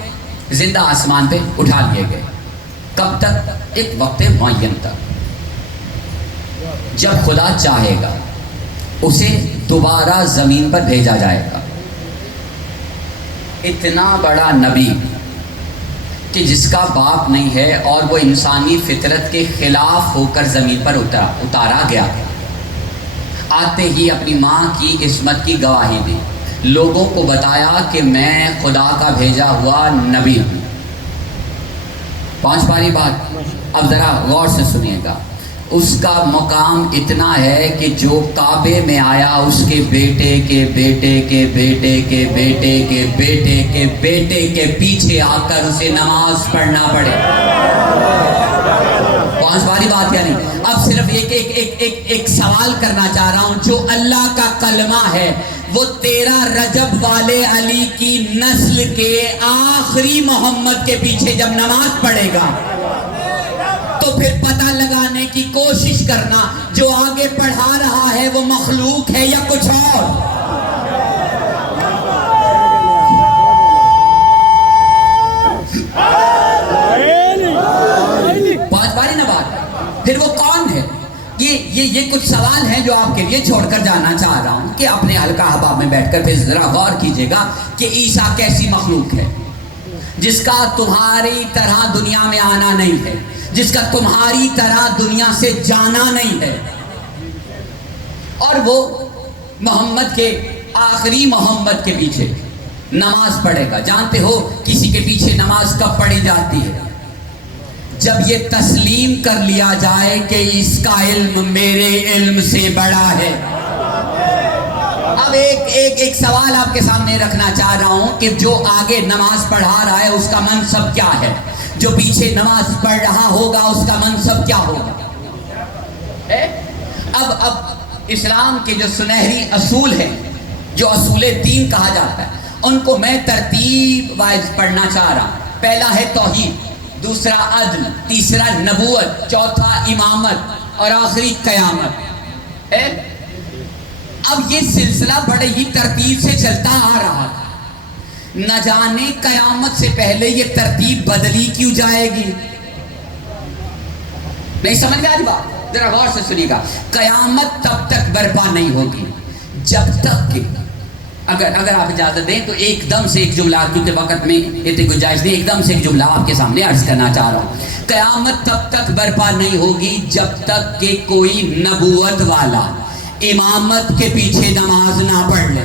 زندہ آسمان پہ اٹھا لیے گئے. کب تک؟ ایک وقت معین تک. جب خدا چاہے گا اسے دوبارہ زمین پر بھیجا جائے گا. اتنا بڑا نبی کہ جس کا باپ نہیں ہے اور وہ انسانی فطرت کے خلاف ہو کر زمین پر اتارا گیا، آتے ہی اپنی ماں کی عصمت کی گواہی دی، لوگوں کو بتایا کہ میں خدا کا بھیجا ہوا نبی ہوں. پانچ پاری بات. اب ذرا غور سے سنیے گا. اس کا مقام اتنا ہے کہ جو کعبے میں آیا اس کے بیٹے کے بیٹے کے بیٹے کے بیٹے کے بیٹے کے بیٹے کے پیچھے آ کر اسے نماز پڑھنا پڑے. پانچ باری بات یعنی. اب صرف ایک سوال کرنا چاہ رہا ہوں. جو اللہ کا کلمہ ہے وہ 13 رجب والے علی کی نسل کے آخری محمد کے پیچھے جب نماز پڑھے گا تو پھر پتہ لگانے کی کوشش کرنا جو آگے پڑھا رہا ہے وہ مخلوق ہے یا کچھ اور. پانچ باری نہ بات. پھر وہ کون ہے؟ یہ کچھ سوال ہیں جو آپ کے لیے چھوڑ کر جانا چاہ رہا ہوں کہ اپنے حلقہ احباب میں بیٹھ کر پھر ذرا غور کیجئے گا کہ عیسیٰ کیسی مخلوق ہے جس کا تمہاری طرح دنیا میں آنا نہیں ہے، جس کا تمہاری طرح دنیا سے جانا نہیں ہے، اور وہ محمد کے آخری محمد کے پیچھے نماز پڑھے گا. جانتے ہو کسی کے پیچھے نماز کب پڑھی جاتی ہے؟ جب یہ تسلیم کر لیا جائے کہ اس کا علم میرے علم سے بڑا ہے. اب ایک سوال آپ کے سامنے رکھنا چاہ رہا ہوں کہ جو آگے نماز پڑھا رہا ہے اس کا منصب کیا ہے؟ جو پیچھے نماز پڑھ رہا ہوگا اس کا منصب کیا ہوگا؟ اب اسلام کے جو سنہری اصول ہیں، جو اصول دین کہا جاتا ہے، ان کو میں ترتیب وائز پڑھنا چاہ رہا ہوں. پہلا ہے توحید، دوسرا عدل، تیسرا نبوت، چوتھا امامت اور آخری قیامت. اب یہ سلسلہ بڑے ہی ترتیب سے چلتا آ رہا تھا. نہ جانے قیامت سے پہلے یہ ترتیب بدلی کیوں جائے گی؟ نہیں سمجھ میں آ رہی بات؟ ذرا غور سے سنیے گا. قیامت تب تک برپا نہیں ہوگی جب تک کہ اگر آپ اجازت دیں تو ایک دم سے ایک جملہ، کیونکہ وقت میں اتنی گنجائش نہیں، ایک دم سے ایک جملہ آپ کے سامنے عرض کرنا چاہ رہا ہوں. قیامت تب تک برپا نہیں ہوگی جب تک کہ کوئی نبوت والا امامت کے پیچھے نماز نہ پڑھ لے.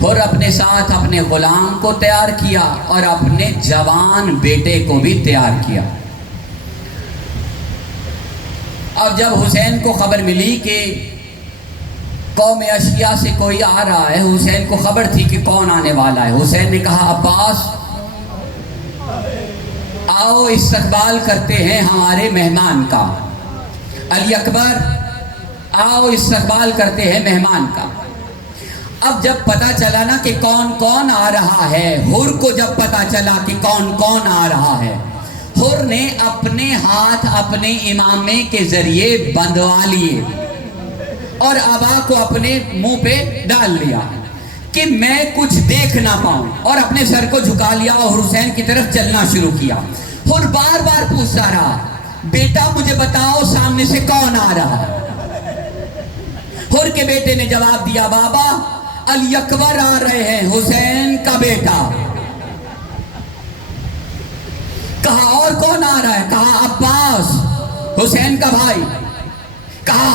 اور اپنے ساتھ اپنے غلام کو تیار کیا اور اپنے جوان بیٹے کو بھی تیار کیا۔ اب جب حسین کو خبر ملی کہ قوم اشیاء سے کوئی آ رہا ہے، حسین کو خبر تھی کہ کون آنے والا ہے، حسین نے کہا عباس آؤ استقبال کرتے ہیں ہمارے مہمان کا، علی اکبر آؤ استقبال کرتے ہیں مہمان کا۔ اب جب پتا چلا نا کہ کون کون آ رہا ہے، حر کو جب پتا چلا کہ کون کون آ رہا ہے، حر نے اپنے ہاتھ اپنے امامے کے ذریعے بندھوا لیے اور ابا کو اپنے منہ پہ ڈال لیا کہ میں کچھ دیکھ نہ پاؤں، اور اپنے سر کو جھکا لیا اور حسین کی طرف چلنا شروع کیا۔ حر بار بار پوچھتا رہا بیٹا مجھے بتاؤ سامنے سے کون آ رہا ہے؟ حر کے بیٹے نے جواب دیا بابا علی اکبر آ رہے ہیں، حسین کا بیٹا۔ کہا اور کون آ رہا ہے؟ کہا عباس حسین کا بھائی۔ کہا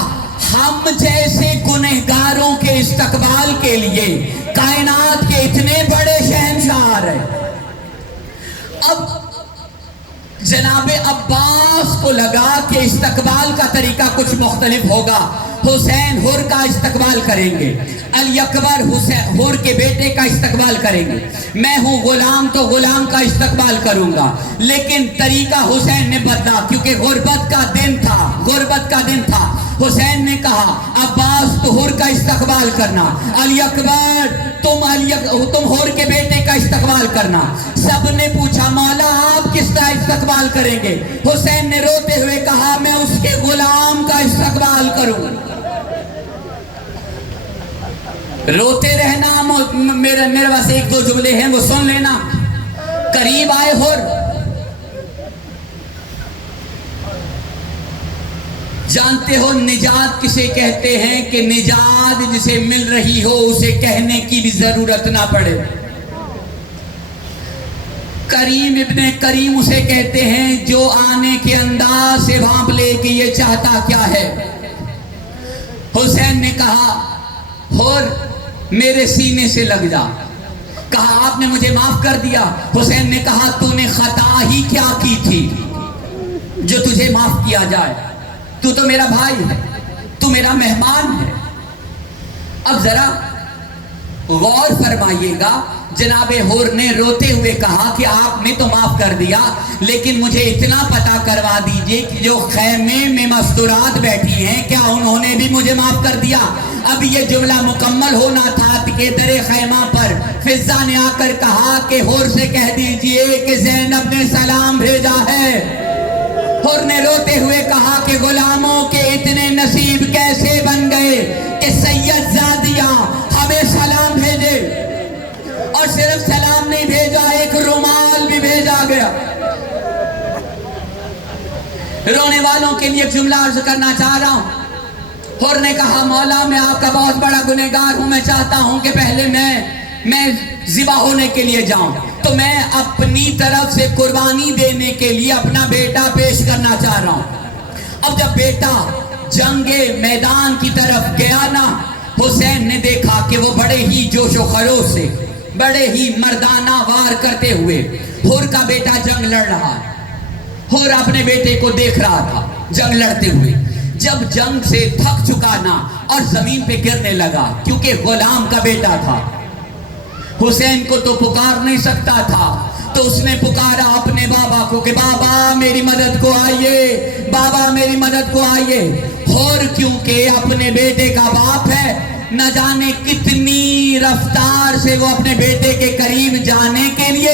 ہم جیسے گنہگاروں کے استقبال کے لیے کائنات کے اتنے بڑے شہنشاہ آ رہے۔ اب جناب عباس کو لگا کہ استقبال کا طریقہ کچھ مختلف ہوگا، حسین حر کا استقبال کریں گے، علی اکبر حر کے بیٹے کا استقبال کریں گے، میں ہوں غلام تو غلام کا استقبال کروں گا۔ لیکن طریقہ حسین نے بدلا کیونکہ غربت کا دن تھا۔ حسین نے کہا عباس تو حر کا استقبال کرنا، علی اکبر تم حر کے بیٹے کا استقبال کرنا۔ سب نے پوچھا مولا آپ کس کا استقبال کریں گے؟ حسین نے روتے ہوئے کہا میں اس کے غلام کا استقبال کروں۔ روتے رہنا، میرے پاس ایک دو جملے ہیں وہ سن لینا۔ قریب آئے حر، جانتے ہو نجات کسے کہتے ہیں کہ نجات جسے مل رہی ہو اسے کہنے کی بھی ضرورت نہ پڑے۔ کریم ابن کریم اسے کہتے ہیں جو آنے کے انداز سے بھانپ لے کہ یہ چاہتا کیا ہے۔ حسین نے کہا حر میرے سینے سے لگ جا۔ کہا آپ نے مجھے معاف کر دیا۔ حسین نے کہا تو نے خطا ہی کیا کی تھی جو تجھے معاف کیا جائے؟ تو تو میرا بھائی ہے، تو میرا مہمان ہے۔ اب ذرا غور فرمائیے گا، جناب حر نے روتے ہوئے کہا کہ آپ نے تو معاف کر دیا لیکن مجھے اتنا پتا کروا دیجئے کہ جو خیمے میں مستورات بیٹھی ہیں کیا انہوں نے بھی مجھے معاف کر دیا؟ اب یہ جملہ مکمل ہونا تھا کہ در خیمہ پر فضہ نے آ کر کہا کہ حر سے کہہ دیجئے کہ زینب نے سلام بھیجا ہے۔ حر نے روتے ہوئے کہا کہ غلاموں کے اتنے نصیب کیسے بن گئے کہ سید زادیاں ہمیں سلام بھیجے، اور صرف سلام نہیں بھیجا ایک رومال بھی بھیجا گیا۔ رونے والوں کے لیے ایک جملہ عرض کرنا چاہ رہا ہوں۔ حر نے کہا مولا میں آپ کا بہت بڑا گنہگار ہوں، میں چاہتا ہوں کہ پہلے میں ذبح ہونے کے لیے جاؤں، تو میں اپنی طرف سے قربانی دینے کے لیے اپنا بیٹا پیش کرنا چاہ رہا ہوں۔ اب جب بیٹا جنگ میدان کی طرف گیا نا، حسین نے دیکھا کہ وہ بڑے ہی جوش و خروش سے بڑے ہی مردانہ وار کرتے ہوئے حر کا بیٹا جنگ لڑ رہا ہے۔ حر اپنے بیٹے کو دیکھ رہا تھا جنگ لڑتے ہوئے۔ جب جنگ سے تھک چکا نا اور زمین پہ گرنے لگا کیونکہ غلام کا بیٹا تھا، حسین کو تو پکار نہیں سکتا تھا، تو اس نے پکارا اپنے بابا کو کہ بابا میری مدد کو آئیے، بابا میری مدد کو آئیے۔ حر کیونکہ اپنے بیٹے کا باپ ہے، نہ جانے کتنی رفتار سے وہ اپنے بیٹے کے قریب جانے کے لیے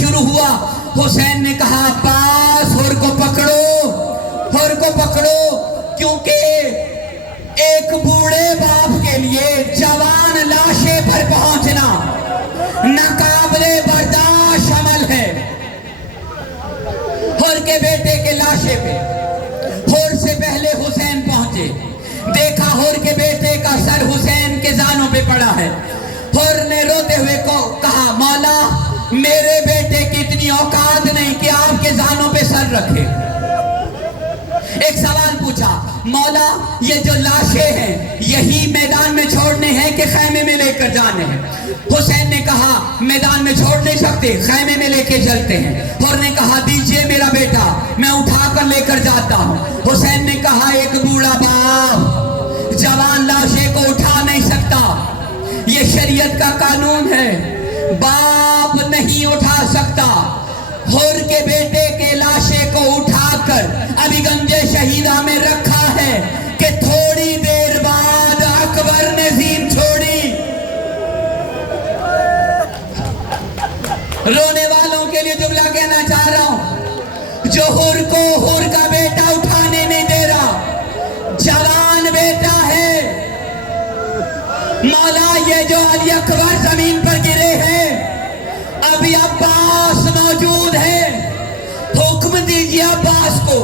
شروع ہوا۔ حسین نے کہا عباس حر کو پکڑو، حر کو پکڑو، کیونکہ ایک بوڑھے باپ کے لیے جوان لاشے پر پہنچنا ناقابل برداشت عمل ہے۔ حر کے بیٹے کے لاشے پہ حر سے پہلے حسین پہنچے، دیکھا حر کے بیٹے کا سر حسین کے زانوں پہ پڑا ہے۔ حر نے روتے ہوئے کہا مولا میرے بیٹے کی اتنی اوقات نہیں کہ آپ کے زانوں پہ سر رکھے۔ ایک سوال پوچھا مولا یہ جو لاشیں ہیں یہی میدان میں چھوڑنے ہیں کہ خیمے میں لے کر جانے ہیں؟ حسین نے کہا میدان میں چھوڑ نہیں سکتے، خیمے میں لے کے چلتے ہیں۔ اور نے کہا دیجئے میرا بیٹا، میں اٹھا کر لے کر جاتا ہوں۔ حسین نے کہا ایک بوڑھا باپ جوان لاشے کو اٹھا نہیں سکتا، یہ شریعت کا قانون ہے، باپ نہیں اٹھا سکتا۔ حر کے بیٹے کے لاشے کو اٹھا کر ابھی گنج شہیدہ میں رکھا ہے کہ تھوڑی دیر بعد اکبر نے زین چھوڑی۔ رونے والوں کے لیے جملہ کہنا چاہ رہا ہوں، جو حر کو حر کا بیٹا اٹھانے نہیں دے رہا، جوان بیٹا ہے۔ مولا یہ جو علی اکبر زمین پر گرے ہیں، ابھی عباس موجود ہے، حکم دیجیے عباس کو۔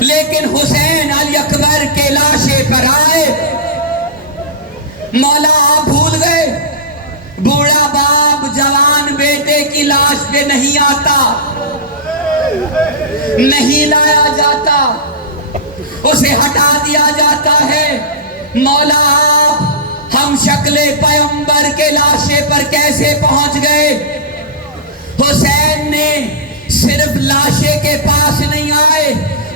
لیکن حسین علی اکبر کے لاشے پر آئے، مولا آپ بھول گئے، بوڑھا باپ جوان بیٹے کی لاش پہ نہیں آتا، نہیں لایا جاتا، اسے ہٹا دیا جاتا ہے۔ مولا آپ ہم شکل پیغمبر کے لاشے پر کیسے پہنچ گئے؟ حسین نے صرف لاشے کے پاس نہیں آئے،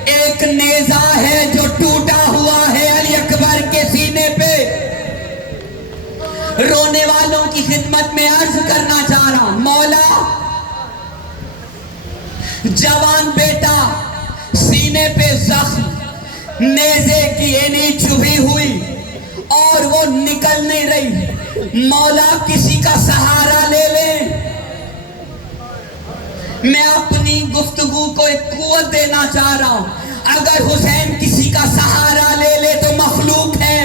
ایک نیزہ ہے جو ٹوٹا ہوا ہے علی اکبر کے سینے پہ۔ رونے والوں کی خدمت میں عرض کرنا چاہ رہا ہوں، مولا جوان بیٹا سینے پہ زخم، نیزے کی اینی چبھی ہوئی اور وہ نکل نہیں رہی، مولا کسی کا سہارا لے لیں۔ میں اپنی گفتگو کو ایک قوت دینا چاہ رہا ہوں، اگر حسین کسی کا سہارا لے لے تو مخلوق ہے،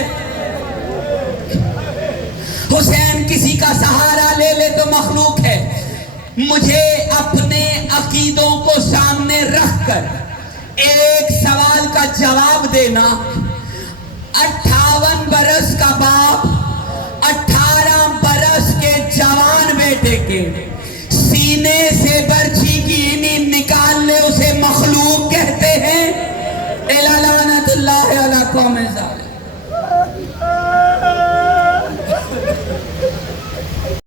حسین کسی کا سہارا لے لے تو مخلوق ہے۔ مجھے اپنے عقیدوں کو سامنے رکھ کر ایک سوال کا جواب دینا، 58 برس کا باپ 18 برس کے جوان بیٹے کے سینے سے برچھی کی اینی نکال لے، اسے مخلوق کہتے ہیں؟ لعنت اللہ علی قوم ذالک۔